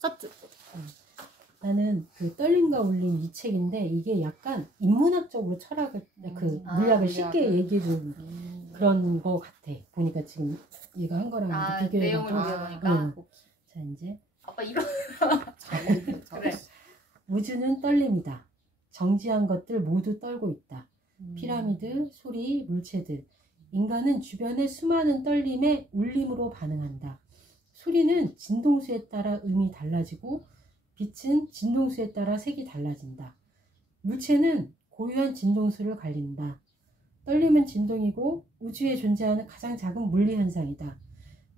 스타트. 나는 그 떨림과 울림 이 책인데 이게 약간 인문학적으로 철학을 물리학을 쉽게 얘기해 준 그런 거 같아. 보니까 지금 얘가 한 거랑 비교해 내용을 비교해보니까. 자 이제 아빠 이런. 그래. 우주는 떨림이다. 정지한 것들 모두 떨고 있다. 피라미드, 소리, 물체들. 인간은 주변의 수많은 떨림에 울림으로 반응한다. 소리는 진동수에 따라 음이 달라지고 빛은 진동수에 따라 색이 달라진다. 물체는 고유한 진동수를 가린다. 떨림은 진동이고 우주에 존재하는 가장 작은 물리현상이다.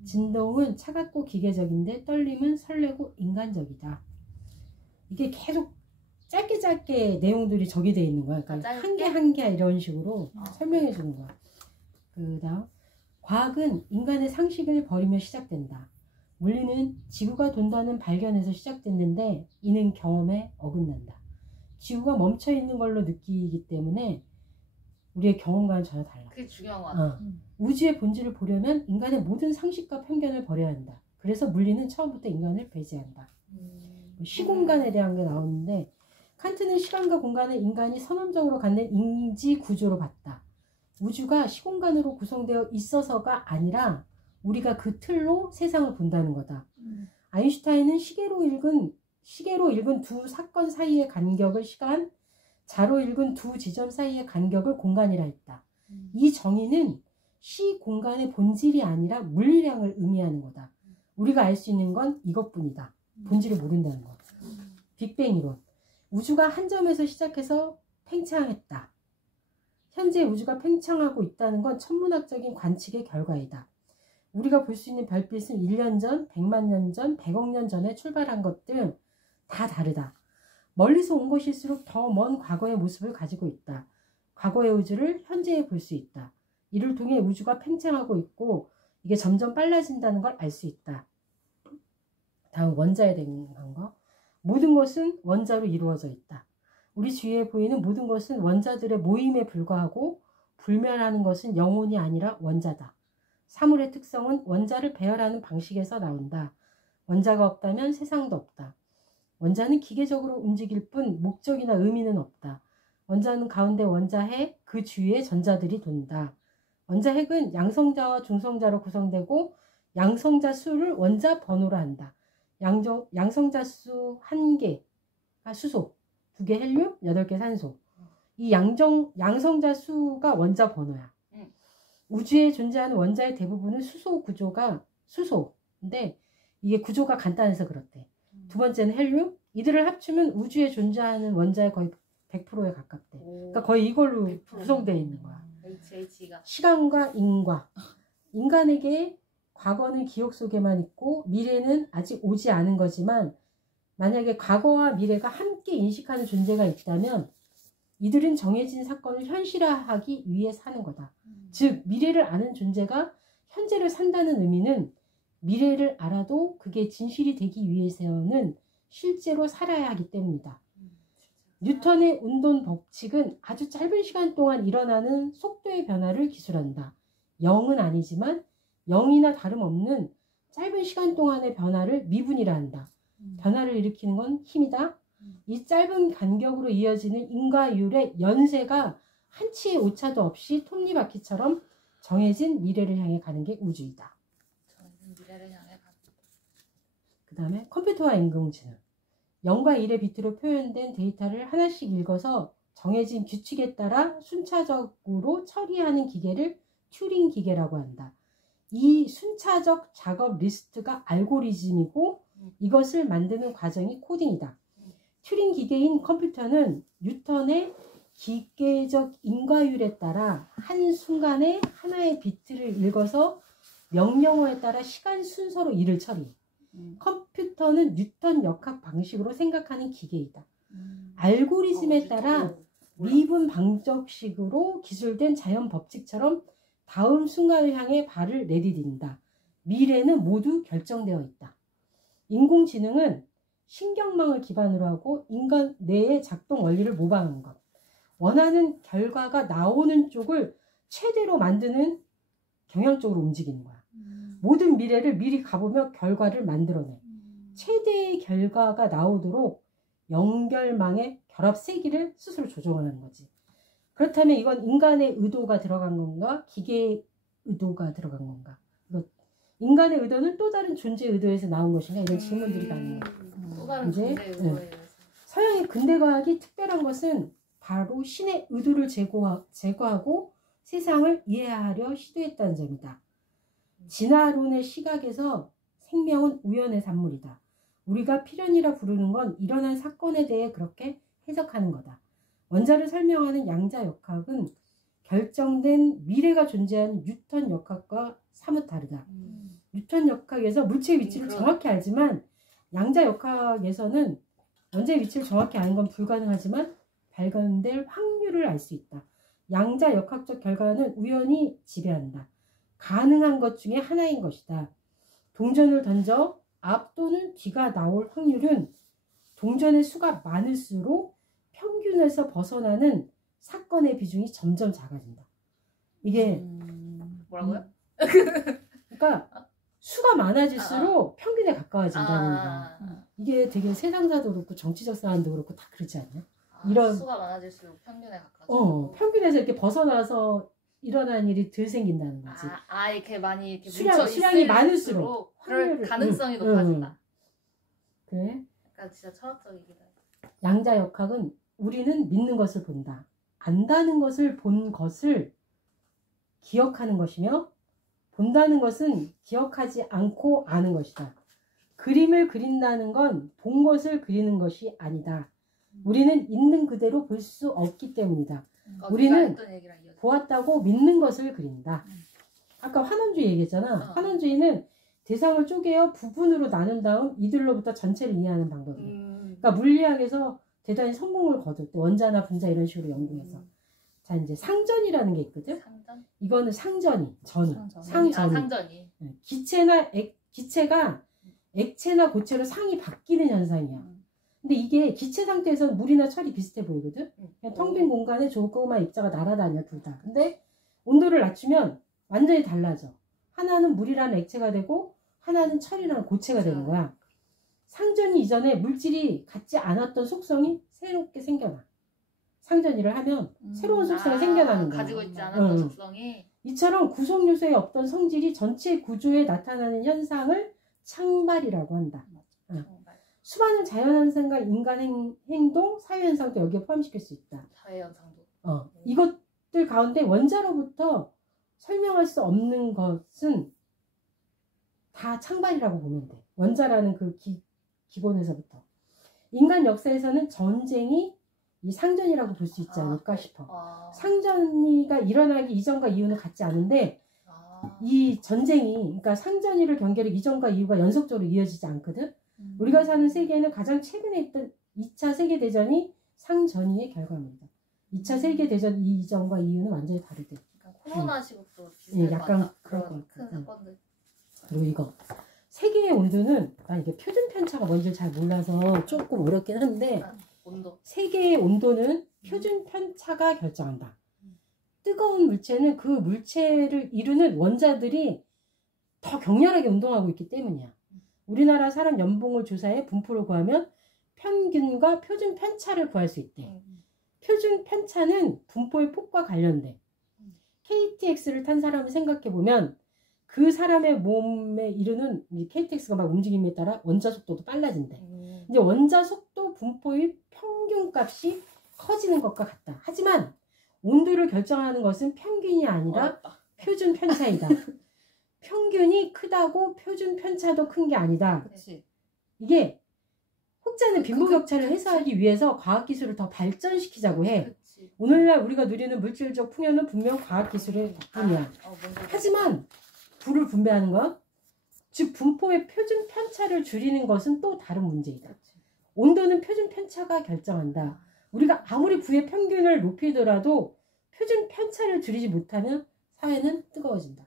진동은 차갑고 기계적인데 떨림은 설레고 인간적이다. 이게 계속 짧게 내용들이 적이 되어 있는 거야. 그러니까 한 개 한 개 이런 식으로 설명해 주는 거야. 그 다음 과학은 인간의 상식을 버리며 시작된다. 물리는 지구가 돈다는 발견에서 시작됐는데 이는 경험에 어긋난다. 지구가 멈춰있는 걸로 느끼기 때문에 우리의 경험과는 전혀 달라. 그게 중요한 것 같아. 우주의 본질을 보려면 인간의 모든 상식과 편견을 버려야 한다. 그래서 물리는 처음부터 인간을 배제한다. 시공간에 대한 게 나오는데 칸트는 시간과 공간을 인간이 선언적으로 갖는 인지 구조로 봤다. 우주가 시공간으로 구성되어 있어서가 아니라 우리가 그 틀로 세상을 본다는 거다. 아인슈타인은 시계로 읽은 두 사건 사이의 간격을 시간, 자로 읽은 두 지점 사이의 간격을 공간이라 했다. 이 정의는 시 공간의 본질이 아니라 물리량을 의미하는 거다. 우리가 알 수 있는 건 이것뿐이다. 본질을 모른다는 거. 빅뱅 이론. 우주가 한 점에서 시작해서 팽창했다. 현재 우주가 팽창하고 있다는 건 천문학적인 관측의 결과이다. 우리가 볼 수 있는 별빛은 1년 전, 100만 년 전, 100억 년 전에 출발한 것들 다 다르다. 멀리서 온 것일수록 더 먼 과거의 모습을 가지고 있다. 과거의 우주를 현재에 볼 수 있다. 이를 통해 우주가 팽창하고 있고 이게 점점 빨라진다는 걸 알 수 있다. 다음 원자에 대한 거. 모든 것은 원자로 이루어져 있다. 우리 주위에 보이는 모든 것은 원자들의 모임에 불과하고 불멸하는 것은 영혼이 아니라 원자다. 사물의 특성은 원자를 배열하는 방식에서 나온다. 원자가 없다면 세상도 없다. 원자는 기계적으로 움직일 뿐 목적이나 의미는 없다. 원자는 가운데 원자핵, 그 주위에 전자들이 돈다. 원자핵은 양성자와 중성자로 구성되고 양성자 수를 원자 번호로 한다. 양성자 수 1개가 수소, 2개 헬륨, 8개 산소. 이 양성자 수가 원자 번호야. 우주에 존재하는 원자의 대부분은 수소 구조가 수소인데 이게 구조가 간단해서 그렇대. 두 번째는 헬륨. 이들을 합치면 우주에 존재하는 원자의 거의 100%에 가깝대. 그러니까 거의 이걸로 100%. 구성되어 있는 거야. 시간과 인과. 인간에게 과거는 기억 속에만 있고 미래는 아직 오지 않은 거지만 만약에 과거와 미래가 함께 인식하는 존재가 있다면 이들은 정해진 사건을 현실화하기 위해 사는 거다. 즉 미래를 아는 존재가 현재를 산다는 의미는 미래를 알아도 그게 진실이 되기 위해서는 실제로 살아야 하기 때문이다. 뉴턴의 운동 법칙은 아주 짧은 시간 동안 일어나는 속도의 변화를 기술한다. 0은 아니지만 0이나 다름없는 짧은 시간 동안의 변화를 미분이라 한다. 변화를 일으키는 건 힘이다. 이 짧은 간격으로 이어지는 인과율의 연쇄가 한치의 오차도 없이 톱니바퀴처럼 정해진 미래를 향해 가는 게 우주이다. 그 다음에 컴퓨터와 인공지능. 0과 1의 비트로 표현된 데이터를 하나씩 읽어서 정해진 규칙에 따라 순차적으로 처리하는 기계를 튜링 기계라고 한다. 이 순차적 작업 리스트가 알고리즘이고 이것을 만드는 과정이 코딩이다. 튜링 기계인 컴퓨터는 뉴턴의 기계적 인과율에 따라 한순간에 하나의 비트를 읽어서 명령어에 따라 시간 순서로 일을 처리. 컴퓨터는 뉴턴 역학 방식으로 생각하는 기계이다. 알고리즘에 따라 미분 방정식으로 기술된 자연 법칙처럼 다음 순간을 향해 발을 내디딘다. 미래는 모두 결정되어 있다. 인공지능은 신경망을 기반으로 하고 인간 뇌의 작동 원리를 모방하는 것. 원하는 결과가 나오는 쪽을 최대로 만드는 경향적으로 움직이는 거야. 모든 미래를 미리 가보며 결과를 만들어내. 최대의 결과가 나오도록 연결망의 결합 세기를 스스로 조정하는 거지. 그렇다면 이건 인간의 의도가 들어간 건가? 기계의 의도가 들어간 건가? 이거 인간의 의도는 또 다른 존재의 의도에서 나온 것인가? 이런 질문들이 가능해요. 또 다른 존재의 의도에 서양의 근대과학이 특별한 것은 바로 신의 의도를 제거하고 세상을 이해하려 시도했다는 점이다. 진화론의 시각에서 생명은 우연의 산물이다. 우리가 필연이라 부르는 건 일어난 사건에 대해 그렇게 해석하는 거다. 원자를 설명하는 양자역학은 결정된 미래가 존재하는 뉴턴 역학과 사뭇 다르다. 뉴턴 역학에서 물체의 위치를 정확히 알지만 양자역학에서는 원자의 위치를 정확히 아는 건 불가능하지만 발견될 확률을 알 수 있다. 양자역학적 결과는 우연히 지배한다. 가능한 것 중에 하나인 것이다. 동전을 던져 앞 또는 뒤가 나올 확률은 동전의 수가 많을수록 평균에서 벗어나는 사건의 비중이 점점 작아진다. 이게 뭐라고요? 그러니까 수가 많아질수록 평균에 가까워진다는 거야. 이게 되게 세상사도 그렇고 정치적 사안도 그렇고 다 그렇지 않냐? 이런 수가 많아질수록 평균에 가까워지고 평균에서 이렇게 벗어나서 일어나는 일이 덜 생긴다는 거지. 이렇게 많이 이렇게 수량이 많을수록 그럴 가능성이 높아진다. 그래? 약간 진짜 철학적이긴 해. 양자역학은 우리는 믿는 것을 본다. 안다는 것을 본 것을 기억하는 것이며 본다는 것은 기억하지 않고 아는 것이다. 그림을 그린다는 건 본 것을 그리는 것이 아니다. 우리는 있는 그대로 볼 수 없기 때문이다. 우리는 보았다고 믿는 것을 그린다. 아까 환원주의 얘기했잖아. 환원주의는 대상을 쪼개어 부분으로 나눈 다음 이들로부터 전체를 이해하는 방법이에요. 그러니까 물리학에서 대단히 성공을 거뒀대. 원자나 분자 이런 식으로 연구해서. 자, 이제 상전이라는 게 있거든. 상전? 이거는 상전이. 상전이. 상전이. 기체가 액체나 고체로 상이 바뀌는 현상이야. 근데 이게 기체 상태에서는 물이나 철이 비슷해 보이거든. 그냥 텅 빈 공간에 조그만 입자가 날아다녀 둘 다. 근데 온도를 낮추면 완전히 달라져. 하나는 물이라는 액체가 되고 하나는 철이라는 고체가 되는 거야. 상전이 이전에 물질이 같지 않았던 속성이 새롭게 생겨나. 상전이를 하면 새로운 속성이 생겨나는 거야. 가지고 있지 않았던 속성이. 이처럼 구성 요소에 없던 성질이 전체 구조에 나타나는 현상을 창발이라고 한다. 수많은 자연현상과 인간 행동, 사회현상도 여기에 포함시킬 수 있다. 사회현상도. 이것들 가운데 원자로부터 설명할 수 없는 것은 다 창발이라고 보면 돼. 원자라는 그 기본에서부터. 인간 역사에서는 전쟁이 이 상전이라고 볼 수 있지 않을까 싶어. 상전이가 일어나기 이전과 이후는 같지 않은데 이 전쟁이, 그러니까 상전이를 경계로 이전과 이후가 연속적으로 이어지지 않거든. 우리가 사는 세계에는 가장 최근에 있던 2차 세계대전이 상전이의 결과입니다. 2차 세계대전 이전과 이후는 완전히 다르대. 코로나 시국도 비슷할 것 같다. 약간 그런 큰 사건들. 그리고 이거 세계의 온도는 난 이게 표준 편차가 뭔지 잘 몰라서 조금 어렵긴 한데 온도. 세계의 온도는 표준 편차가 결정한다. 뜨거운 물체는 그 물체를 이루는 원자들이 더 격렬하게 운동하고 있기 때문이야. 우리나라 사람 연봉을 조사해 분포를 구하면 평균과 표준 편차를 구할 수 있대. 표준 편차는 분포의 폭과 관련돼. KTX를 탄 사람을 생각해보면 그 사람의 몸에 이르는 KTX가 막 움직임에 따라 원자 속도도 빨라진대. 이제 원자 속도 분포의 평균값이 커지는 것과 같다. 하지만 온도를 결정하는 것은 평균이 아니라 표준 편차이다. 평균이 크다고 표준 편차도 큰 게 아니다. 그치. 이게 혹자는 빈부격차를 해소하기 위해서 과학기술을 더 발전시키자고 해. 그치. 오늘날 우리가 누리는 물질적 풍요는 분명 과학기술의 덕분이야. 하지만 불을 분배하는 것, 즉 분포의 표준 편차를 줄이는 것은 또 다른 문제이다. 그치. 온도는 표준 편차가 결정한다. 우리가 아무리 부의 평균을 높이더라도 표준 편차를 줄이지 못하면 사회는 뜨거워진다.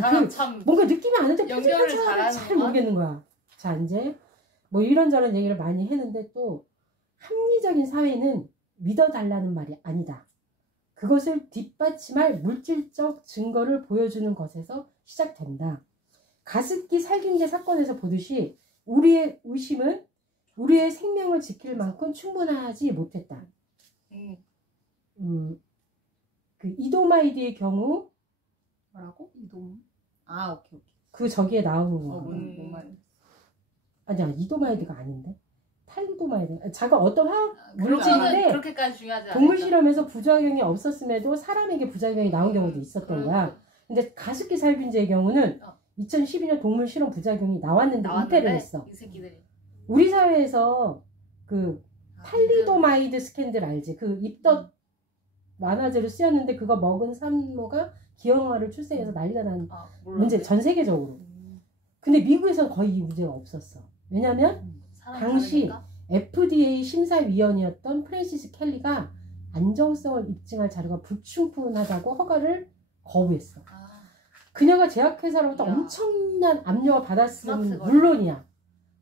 사람 참 뭔가 느낌이 아는데 표준 연결을 편차를 잘 모르겠는 거야. 자, 이제 뭐 이런저런 얘기를 많이 했는데 또 합리적인 사회는 믿어달라는 말이 아니다. 그것을 뒷받침할 물질적 증거를 보여주는 것에서 시작된다. 가습기 살균제 사건에서 보듯이 우리의 의심은 우리의 생명을 지킬 만큼 충분하지 못했다. 그 이도마이드의 경우 뭐라고? 이동. 아, 오케이. 그 저기에 나오는 거. 뭔 말이야? 아니야, 이도마이드가 아닌데. 탈리도마이드. 자가 어떤 화학 물질인데 물질인데 그렇게까지 중요하지 않아. 동물 실험에서 부작용이 없었음에도 사람에게 부작용이 나온 경우도 있었던 거야. 근데 가습기 살균제의 경우는 2012년 동물 실험 부작용이 나왔는데 은폐를 했어. 이 새끼들이. 우리 사회에서 그 탈리도마이드 스캔들 알지? 그 입덧 완화제로 쓰였는데 그거 먹은 산모가 기형아를 출생해서 난리가 난 문제, 전 세계적으로. 근데 미국에서는 거의 이 문제가 없었어. 왜냐면 당시 FDA 심사위원이었던 프랜시스 켈리가 안정성을 입증할 자료가 불충분하다고 허가를 거부했어. 그녀가 제약회사로부터 엄청난 압력을 받았으면 물론이야.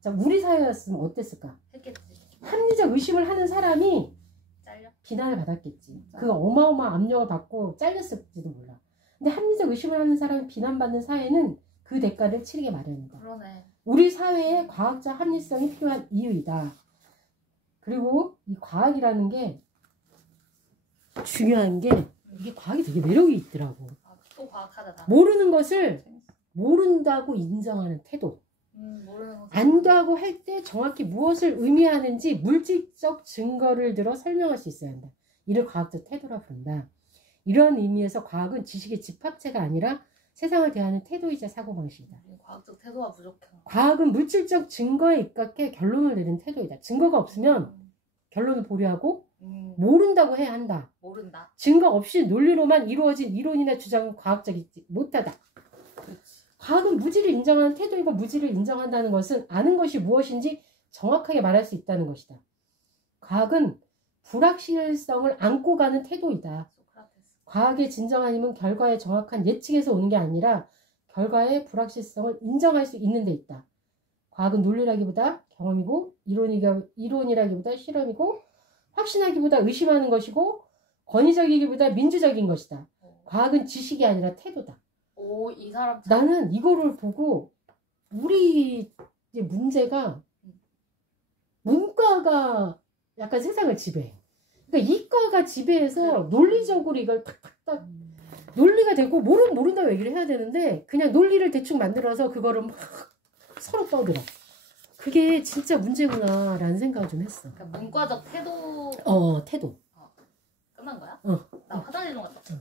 자, 우리 사회였으면 어땠을까? 했겠지. 합리적 의심을 하는 사람이 잘려? 비난을 받았겠지. 그 어마어마한 압력을 받고 잘렸을지도 몰라. 근데 합리적 의심을 하는 사람이 비난받는 사회는 그 대가를 치르게 마련이다. 그러네. 우리 사회에 과학적 합리성이 필요한 이유이다. 그리고 이 과학이라는 게 중요한 게 이게 과학이 되게 매력이 있더라고. 또 과학하다. 모르는 것을 모른다고 인정하는 태도. 모르는 것을 안다고 할 때 정확히 무엇을 의미하는지 물질적 증거를 들어 설명할 수 있어야 한다. 이를 과학적 태도라 부른다. 이런 의미에서 과학은 지식의 집합체가 아니라 세상을 대하는 태도이자 사고방식이다. 과학적 태도가 부족해. 과학은 물질적 증거에 입각해 결론을 내리는 태도이다. 증거가 없으면 결론을 보류하고 모른다고 해야 한다. 모른다. 증거 없이 논리로만 이루어진 이론이나 주장은 과학적이지 못하다. 그렇지. 과학은 무지를 인정하는 태도이고 무지를 인정한다는 것은 아는 것이 무엇인지 정확하게 말할 수 있다는 것이다. 과학은 불확실성을 안고 가는 태도이다. 과학의 진정한 힘은 결과의 정확한 예측에서 오는 게 아니라 결과의 불확실성을 인정할 수 있는 데 있다. 과학은 논리라기보다 경험이고 이론이라기보다 실험이고 확신하기보다 의심하는 것이고 권위적이기보다 민주적인 것이다. 과학은 지식이 아니라 태도다. 오, 이 사람 나는 이거를 보고 우리 문제가 문과가 약간 세상을 지배해. 그러니까 이과가 지배해서 논리적으로 이걸 탁탁탁 논리가 되고 모른다고 얘기를 해야 되는데 그냥 논리를 대충 만들어서 그거를 막 서로 떠들어. 그게 진짜 문제구나 라는 생각을 좀 했어. 그러니까 문과적 태도. 태도. 끝난 거야? 나 화장실 좀 갔다.